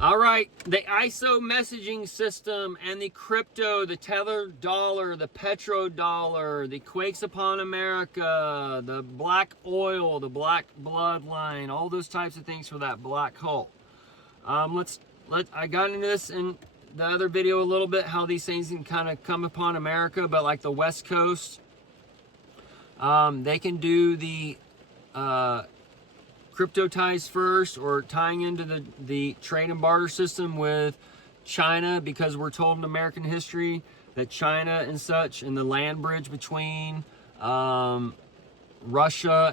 All right, the ISO messaging system and the crypto, the Tether dollar, the petrodollar, the Quakes Upon America, the black oil, the black bloodline, all those types of things for that black hole. I got into this in the other video a little bit, how these things can kind of come upon America, but like the West Coast, they can do the crypto ties first, or tying into the trade and barter system with China, because we're told in American history that China and such, and the land bridge between Russia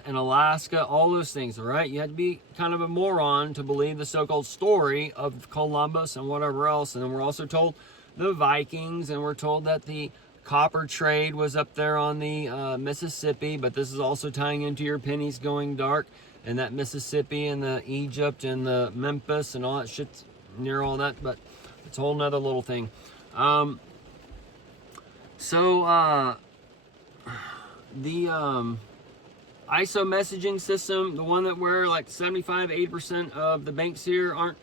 and Alaska, all those things, all right? You had to be kind of a moron to believe the so-called story of Columbus and whatever else. And then we're also told the Vikings, and we're told that the copper trade was up there on the Mississippi, but this is also tying into your pennies going dark, and that Mississippi and the Egypt and the Memphis and all that shit's near all that, but it's a whole nother little thing. The ISO messaging system, the one that where like 75-80% of the banks here aren't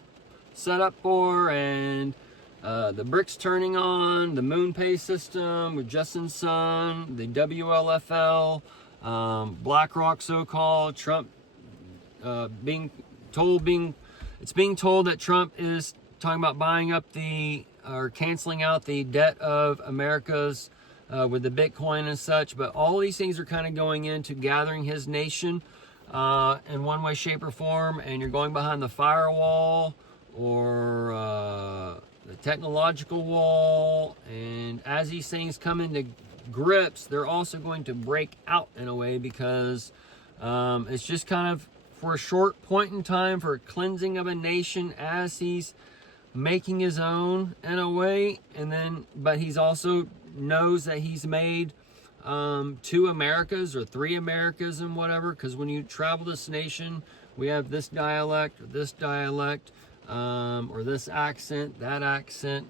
set up for, and the bricks turning on, the MoonPay system with Justin Sun, the WLFL, BlackRock so-called, Trump being told that Trump is talking about buying up or canceling out the debt of America's with the Bitcoin and such. But all these things are kind of going into gathering his nation in one way, shape, or form. And you're going behind the firewall or the technological wall. And as these things come into grips, they're also going to break out in a way, because it's just kind of for a short point in time, for a cleansing of a nation as he's making his own in a way. And then, but he's also knows that he's made 2 Americas or 3 Americas and whatever, because when you travel this nation, we have this dialect or this dialect, or this accent, that accent,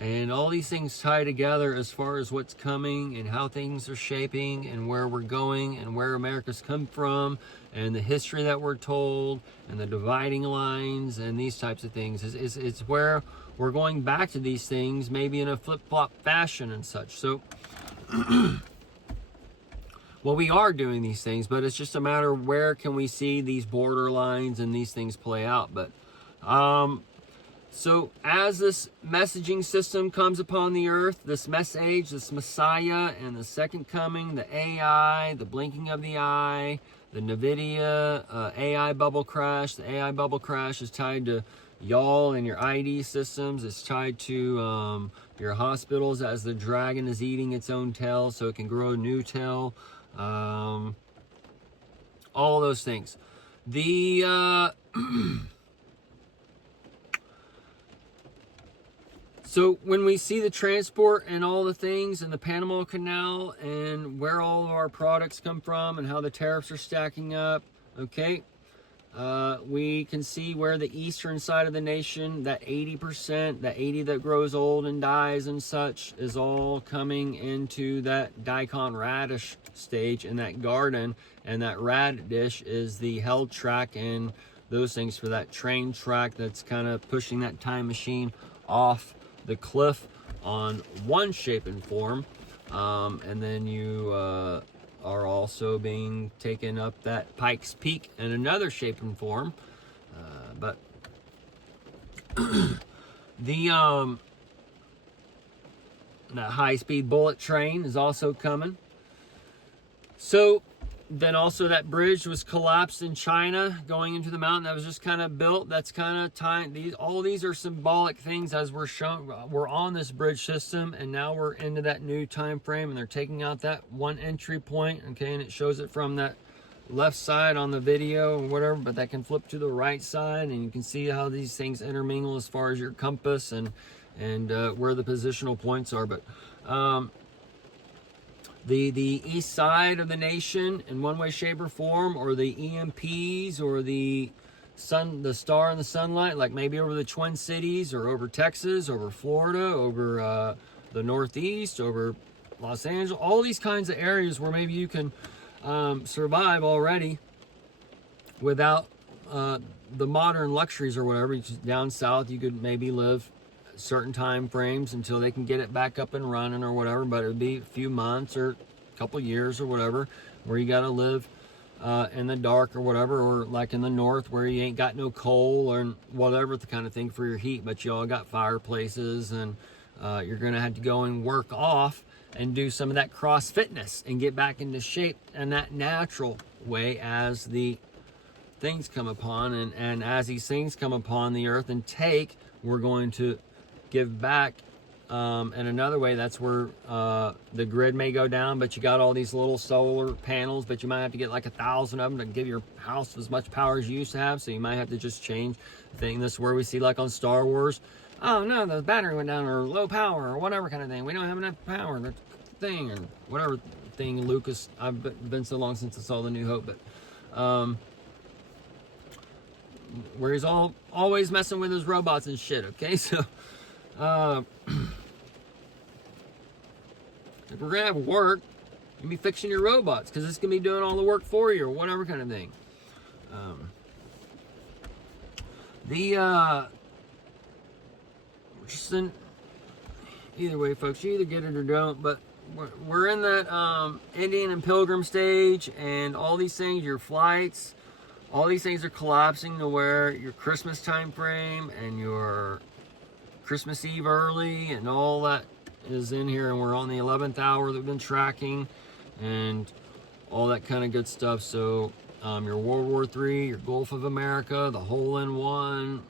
and all these things tie together as far as what's coming and how things are shaping and where we're going and where America's come from and the history that we're told and the dividing lines and these types of things. It's where we're going back to these things, maybe in a flip-flop fashion and such. So, well, we are doing these things, but it's just a matter of where can we see these border lines and these things play out. But so as this messaging system comes upon the earth, this message, this Messiah, and the second coming, the AI, the blinking of the eye, the NVIDIA AI bubble crash. The AI bubble crash is tied to y'all and your ID systems. It's tied to your hospitals, as the dragon is eating its own tail so it can grow a new tail. All those things. So when we see the transport and all the things and the Panama Canal and where all of our products come from and how the tariffs are stacking up, okay, we can see where the eastern side of the nation, that 80%, that 80 that grows old and dies and such, is all coming into that daikon radish stage in that garden. And that radish is the held track and those things for that train track that's kind of pushing that time machine off the cliff on one shape and form, and then you are also being taken up that Pikes Peak in another shape and form, but that high-speed bullet train is also coming. So then also that bridge was collapsed in China going into the mountain that was just kind of built. That's kind of time. All these are symbolic things as we're shown. We're on this bridge system, and now we're into that new time frame, and they're taking out that one entry point, okay, and it shows it from that left side on the video or whatever, but that can flip to the right side, and you can see how these things intermingle as far as your compass and where the positional points are. But the east side of the nation in one way, shape, or form, or the EMPs, or the star in the sunlight, like maybe over the Twin Cities or over Texas, over Florida, over the Northeast, over Los Angeles, all these kinds of areas where maybe you can survive already without the modern luxuries or whatever. Down south, you could maybe live certain time frames until they can get it back up and running or whatever, but it would be a few months or a couple years or whatever, where you got to live in the dark or whatever, or like in the north where you ain't got no coal or whatever the kind of thing for your heat, but you all got fireplaces, and you're gonna have to go and work off and do some of that cross fitness and get back into shape in that natural way as the things come upon, and as these things come upon the earth and take, we're going to give back in another way. That's where the grid may go down, but you got all these little solar panels, but you might have to get like 1,000 of them to give your house as much power as you used to have, so you might have to just change the thing. This is where we see, like on Star Wars, oh no, the battery went down, or low power, or whatever kind of thing. We don't have enough power, the thing, or whatever thing Lucas, I've been so long since I saw The New Hope, but where he's always messing with his robots and shit, okay? So if we're gonna have work, you be fixing your robots, because it's gonna be doing all the work for you, or whatever kind of thing. Either way, folks, you either get it or don't, but we're in that Indian and Pilgrim stage, and all these things, your flights, all these things are collapsing to where your Christmas time frame and your Christmas Eve early and all that is in here, and we're on the 11th hour that we've been tracking and all that kind of good stuff. So your World War III, your Gulf of America, the hole-in-one,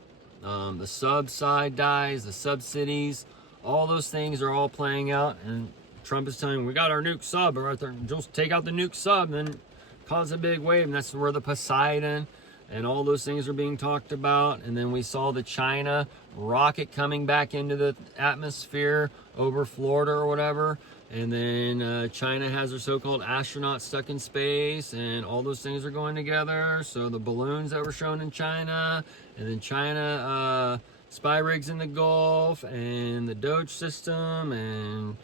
the sub-side dies, the sub-cities, all those things are all playing out, and Trump is telling, we got our nuke sub right there, just take out the nuke sub and then cause a big wave, and that's where the Poseidon and all those things are being talked about. And then we saw the China rocket coming back into the atmosphere over Florida or whatever, and then China has their so-called astronauts stuck in space, and all those things are going together. So the balloons that were shown in China, and then China spy rigs in the Gulf, and the Doge system, and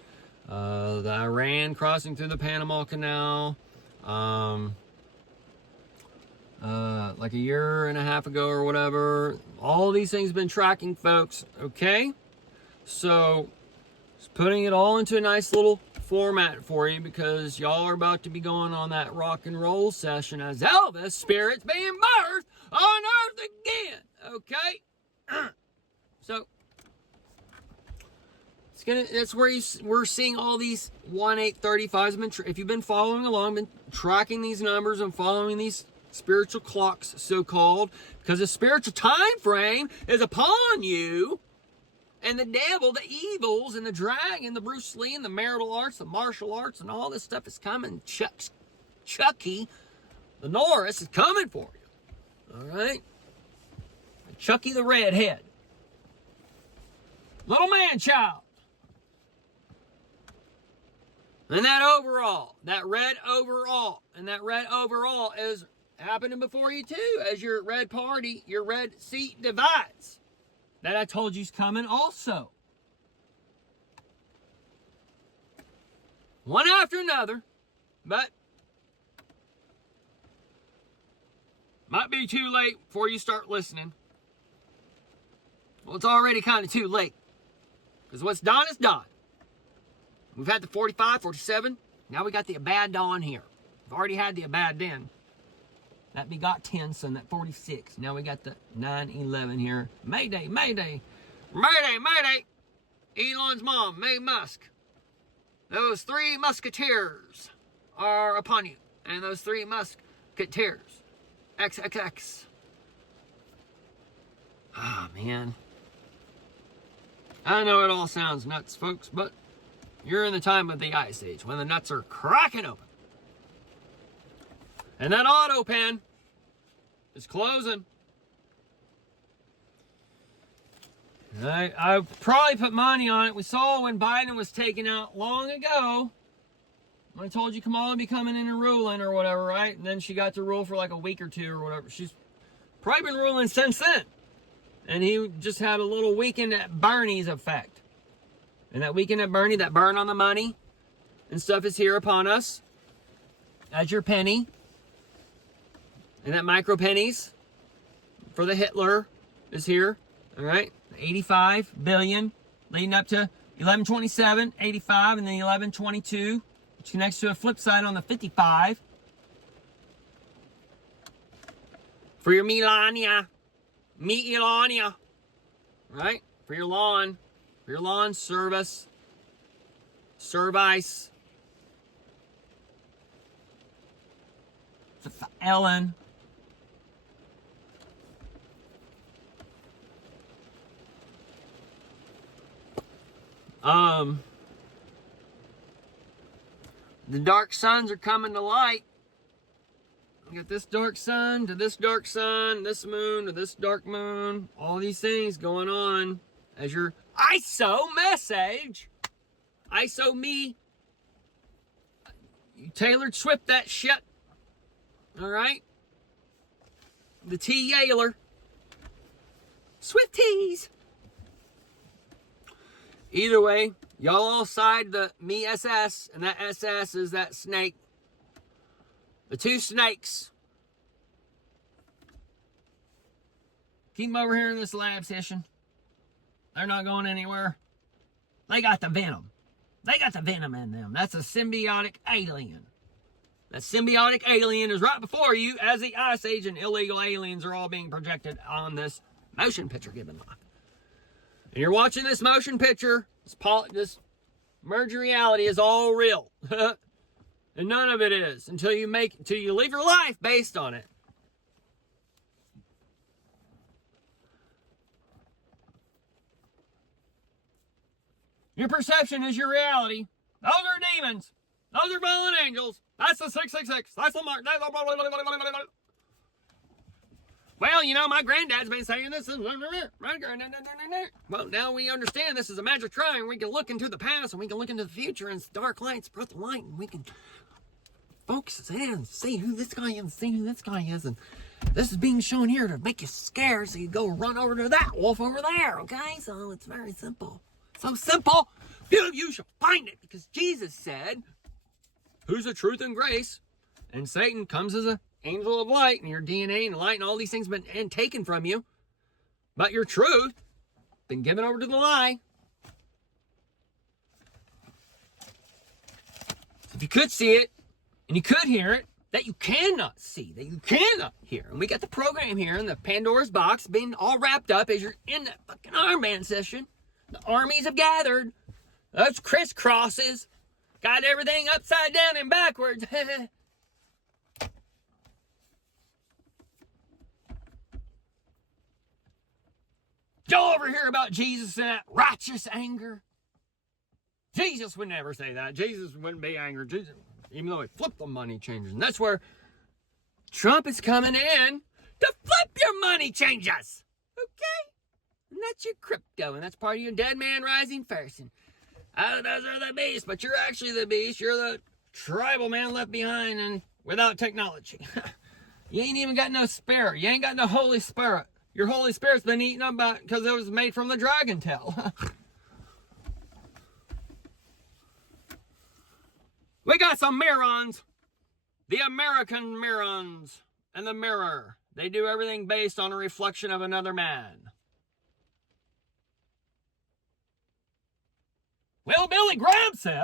the Iran crossing through the Panama Canal, like a year and a half ago or whatever. All these things have been tracking, folks, okay? So, just putting it all into a nice little format for you, because y'all are about to be going on that rock and roll session as Elvis spirit's being birthed on earth again, okay? So, that's where we're seeing all these 1-835s. If you've been following along, been tracking these numbers and following these spiritual clocks, so-called, because the spiritual time frame is upon you, and the devil, the evils, and the dragon, the Bruce Lee, and the marital arts, the martial arts, and all this stuff is coming. Chucky, the Norris, is coming for you. All right? Chucky the redhead. Little man-child. And that overall, that red overall, and that red overall is happening before you too, as your red party, your red seat divides. That I told you's coming also. One after another, but might be too late before you start listening. Well, it's already kind of too late, because what's done is done. We've had the 45, 47. Now we got the Abaddon here. We've already had the Abaddon. That begot 10, son, that 46. Now we got the 9/11 here. Mayday, Mayday. Mayday, Mayday. Elon's mom, May Musk. Those 3 musketeers are upon you. And those 3 musketeers. XXX. Ah, man. I know it all sounds nuts, folks, but you're in the time of the Ice Age, when the nuts are cracking open. And that auto pen is closing. I probably put money on it. We saw when Biden was taken out long ago, when I told you Kamala would be coming in and ruling or whatever, right? And then she got to rule for like a week or 2 or whatever. She's probably been ruling since then. And he just had a little weekend at Bernie's effect. And that weekend at Bernie, that burn on the money and stuff is here upon us. As your penny. And that micro pennies. for the Hitler is here. All right, 85 billion leading up to 1127, 85, and then 1122, which connects to a flip side on the 55. For your Melania, right? For your lawn service, service. For Ellen. The dark suns are coming to light. You got this dark sun to this dark sun, this moon to this dark moon. All these things going on as your ISO message. ISO me. You Taylor Swift that shit. All right? The T Yaler. Swifties. Either way, y'all all side the me SS, and that SS is that snake. The two snakes. Keep them over here in this lab session. They're not going anywhere. They got the venom. They got the venom in them. That's a symbiotic alien. That symbiotic alien is right before you as the Ice Age and illegal aliens are all being projected on this motion picture given life. And you're watching this motion picture. This merged reality is all real. And none of it is until you live your life based on it. Your perception is your reality. Those are demons. Those are fallen angels. That's the 666. That's the mark. Well, you know, my granddad's been saying this. Well, now we understand this is a magic triangle. We can look into the past and we can look into the future and it's dark light, spread the light, and we can focus in and see who this guy is and see who this guy is. And this is being shown here to make you scared so you go run over to that wolf over there, okay? So it's very simple. So simple, few of you shall find it because Jesus said, who's the truth and grace? And Satan comes as an angel of light, and your DNA and light and all these things have been taken from you. But your truth been given over to the lie. If you could see it, and you could hear it, that you cannot see, that you cannot hear. And we got the program here in the Pandora's box being all wrapped up as you're in that fucking armband session. The armies have gathered. Those crisscrosses got everything upside down and backwards. Y'all ever hear about Jesus and that righteous anger? Jesus would never say that. Jesus wouldn't be angry. Jesus, even though he flipped the money changers. And that's where Trump is coming in to flip your money changes. Okay? And that's your crypto. And that's part of your dead man rising first. And those are the beasts. But you're actually the beast. You're the tribal man left behind and without technology. You ain't even got no spirit. You ain't got no Holy Spirit. Your Holy Spirit's been eaten up because it was made from the dragon tail. We got some Mirrors. The American Mirrors. And the mirror. They do everything based on a reflection of another man. Well, Billy Graham says,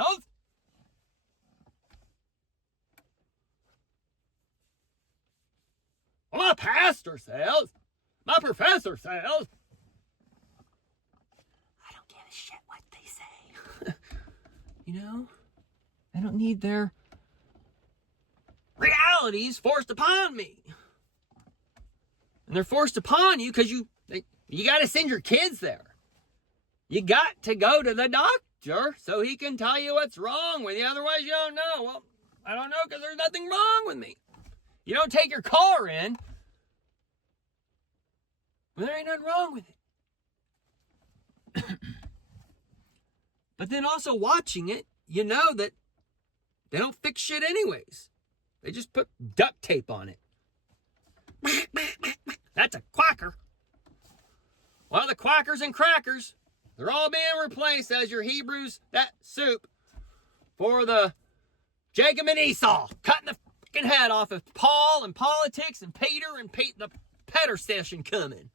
well, my pastor says, my professor says, I don't give a shit what they say. You know? I don't need their realities forced upon me. And they're forced upon you because you got to send your kids there. You got to go to the doctor so he can tell you what's wrong with you. Otherwise, you don't know. Well, I don't know because there's nothing wrong with me. You don't take your car in. Well, there ain't nothing wrong with it. But then also watching it, you know that they don't fix shit anyways. They just put duct tape on it. That's a quacker. Well, the quackers and crackers, they're all being replaced as your Hebrews, that soup, for the Jacob and Esau, cutting the fucking head off of Paul and politics and Peter and the powder session coming.